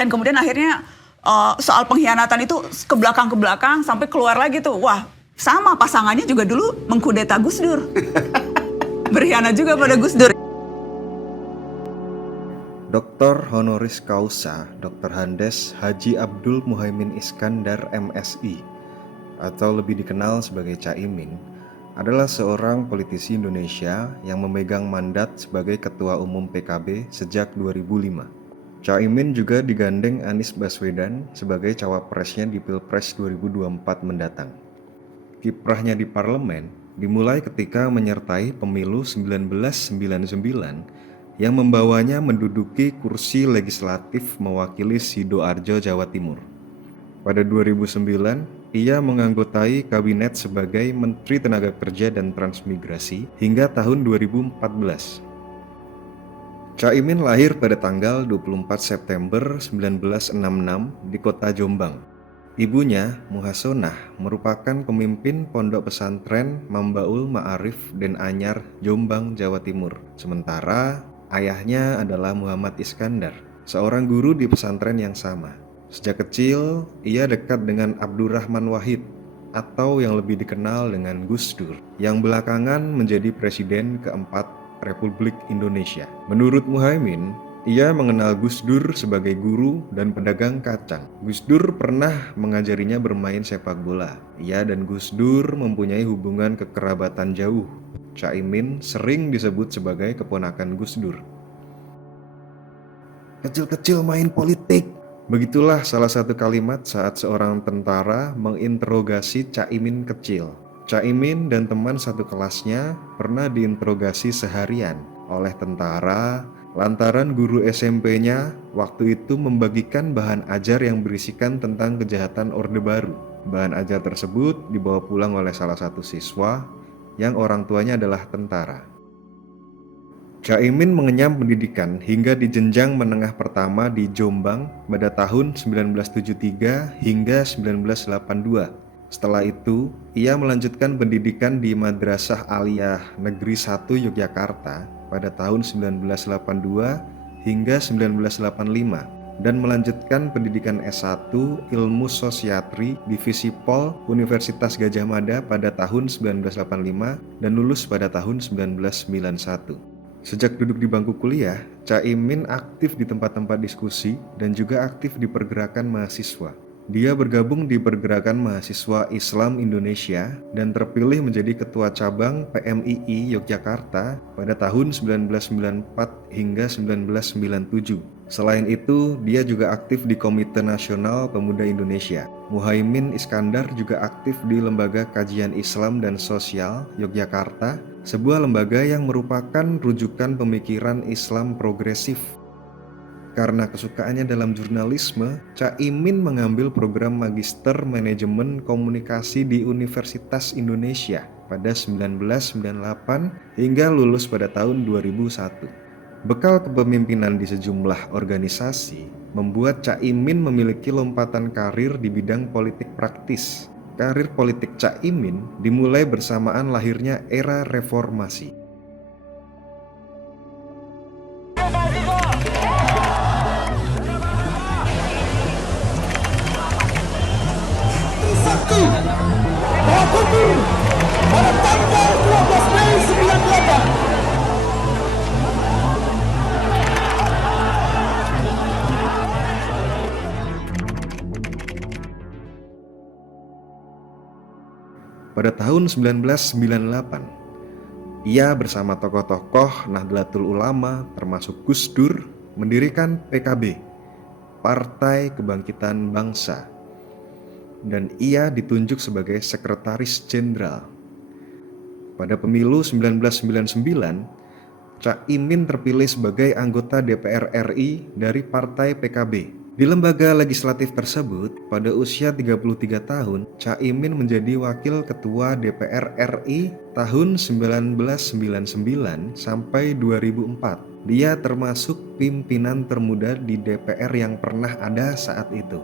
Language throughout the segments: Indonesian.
Dan kemudian akhirnya soal pengkhianatan itu ke belakang sampai keluar lagi tuh. Wah, sama pasangannya juga dulu mengkudeta Gus Dur. Berkhianat juga pada Gus Dur. Dr. Honoris Causa Dr. Handes Haji Abdul Muhaimin Iskandar MSI atau lebih dikenal sebagai Caimin adalah seorang politisi Indonesia yang memegang mandat sebagai Ketua Umum PKB sejak 2005. Caimin juga digandeng Anies Baswedan sebagai cawapresnya di Pilpres 2024 mendatang. Kiprahnya di parlemen dimulai ketika menyertai pemilu 1999 yang membawanya menduduki kursi legislatif mewakili Sidoarjo, Jawa Timur. Pada 2009, ia menganggotai kabinet sebagai Menteri Tenaga Kerja dan Transmigrasi hingga tahun 2014. Caimin lahir pada tanggal 24 September 1966 di kota Jombang. Ibunya, Muhasonah, merupakan pemimpin pondok pesantren Mambaul Ma'arif Den Anyar, Jombang, Jawa Timur. Sementara ayahnya adalah Muhammad Iskandar, seorang guru di pesantren yang sama. Sejak kecil, ia dekat dengan Abdurrahman Wahid atau yang lebih dikenal dengan Gus Dur, yang belakangan menjadi presiden keempat Republik Indonesia. Menurut Muhaimin, ia mengenal Gus Dur sebagai guru dan pedagang kacang. Gus Dur pernah mengajarinya bermain sepak bola. Ia dan Gus Dur mempunyai hubungan kekerabatan jauh. Caimin sering disebut sebagai keponakan Gus Dur. Kecil-kecil main politik. Begitulah salah satu kalimat saat seorang tentara menginterogasi Caimin kecil. Caimin dan teman satu kelasnya pernah diinterogasi seharian oleh tentara lantaran guru SMP-nya waktu itu membagikan bahan ajar yang berisikan tentang kejahatan Orde Baru. Bahan ajar tersebut dibawa pulang oleh salah satu siswa yang orang tuanya adalah tentara. Caimin mengenyam pendidikan hingga di jenjang menengah pertama di Jombang pada tahun 1973 hingga 1982. Setelah itu, ia melanjutkan pendidikan di Madrasah Aliyah Negeri 1 Yogyakarta pada tahun 1982 hingga 1985 dan melanjutkan pendidikan S1 Ilmu Sosiatri Divisi Pol Universitas Gadjah Mada pada tahun 1985 dan lulus pada tahun 1991. Sejak duduk di bangku kuliah, Caimin aktif di tempat-tempat diskusi dan juga aktif di pergerakan mahasiswa. Dia bergabung di Pergerakan Mahasiswa Islam Indonesia dan terpilih menjadi Ketua Cabang PMII Yogyakarta pada tahun 1994 hingga 1997. Selain itu, dia juga aktif di Komite Nasional Pemuda Indonesia. Muhaimin Iskandar juga aktif di Lembaga Kajian Islam dan Sosial Yogyakarta, sebuah lembaga yang merupakan rujukan pemikiran Islam progresif. Karena kesukaannya dalam jurnalisme, Caimin mengambil program Magister Manajemen Komunikasi di Universitas Indonesia pada 1998 hingga lulus pada tahun 2001. Bekal kepemimpinan di sejumlah organisasi membuat Caimin memiliki lompatan karir di bidang politik praktis. Karir politik Caimin dimulai bersamaan lahirnya era reformasi. Pada tanggal 12 Mei 98. Pada tahun 1998, ia bersama tokoh-tokoh Nahdlatul Ulama termasuk Gus Dur mendirikan PKB, Partai Kebangkitan Bangsa, dan ia ditunjuk sebagai Sekretaris Jenderal. Pada pemilu 1999, Caimin terpilih sebagai anggota DPR RI dari Partai PKB. Di lembaga legislatif tersebut, pada usia 33 tahun, Caimin menjadi Wakil Ketua DPR RI tahun 1999 sampai 2004. Dia termasuk pimpinan termuda di DPR yang pernah ada saat itu.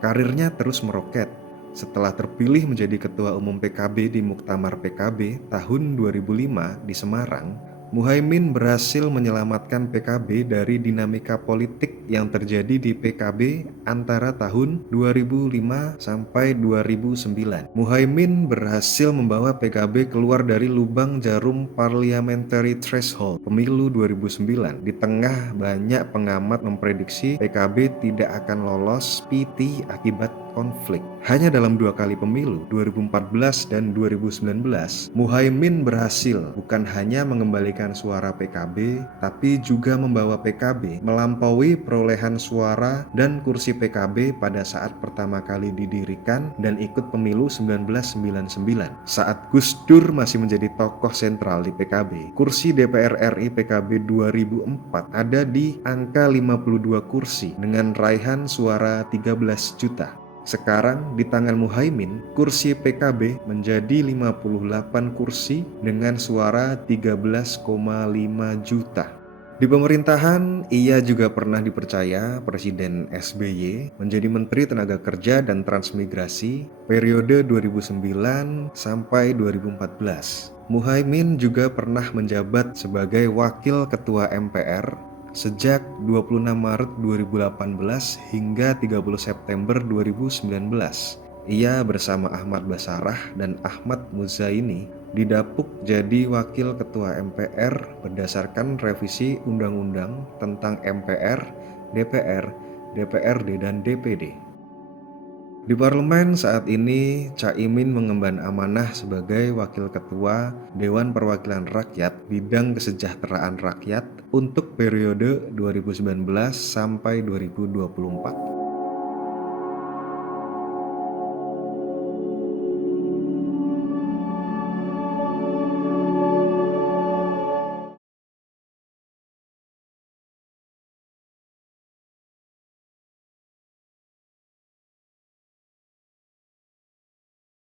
Karirnya terus meroket. Setelah terpilih menjadi Ketua Umum PKB di Muktamar PKB tahun 2005 di Semarang, Muhaimin berhasil menyelamatkan PKB dari dinamika politik yang terjadi di PKB antara tahun 2005 sampai 2009. Muhaimin berhasil membawa PKB keluar dari lubang jarum parliamentary threshold pemilu 2009. Di tengah banyak pengamat memprediksi PKB tidak akan lolos PT akibat konflik. Hanya dalam 2 kali pemilu, 2014 dan 2019, Muhaimin berhasil bukan hanya mengembalikan suara PKB, tapi juga membawa PKB melampaui perolehan suara dan kursi PKB pada saat pertama kali didirikan dan ikut pemilu 1999. Saat Gus Dur masih menjadi tokoh sentral di PKB, kursi DPR RI PKB 2004 ada di angka 52 kursi dengan raihan suara 13 juta. Sekarang di tangan Muhaimin, kursi PKB menjadi 58 kursi dengan suara 13,5 juta. Di pemerintahan, ia juga pernah dipercaya Presiden SBY menjadi Menteri Tenaga Kerja dan Transmigrasi periode 2009 sampai 2014. Muhaimin juga pernah menjabat sebagai Wakil Ketua MPR sejak 26 Maret 2018 hingga 30 September 2019. Ia bersama Ahmad Basarah dan Ahmad Muzaini didapuk jadi Wakil Ketua MPR berdasarkan revisi Undang-Undang tentang MPR, DPR, DPRD, dan DPD. Di parlemen saat ini, Caimin mengemban amanah sebagai Wakil Ketua Dewan Perwakilan Rakyat bidang kesejahteraan rakyat untuk periode 2019 sampai 2024.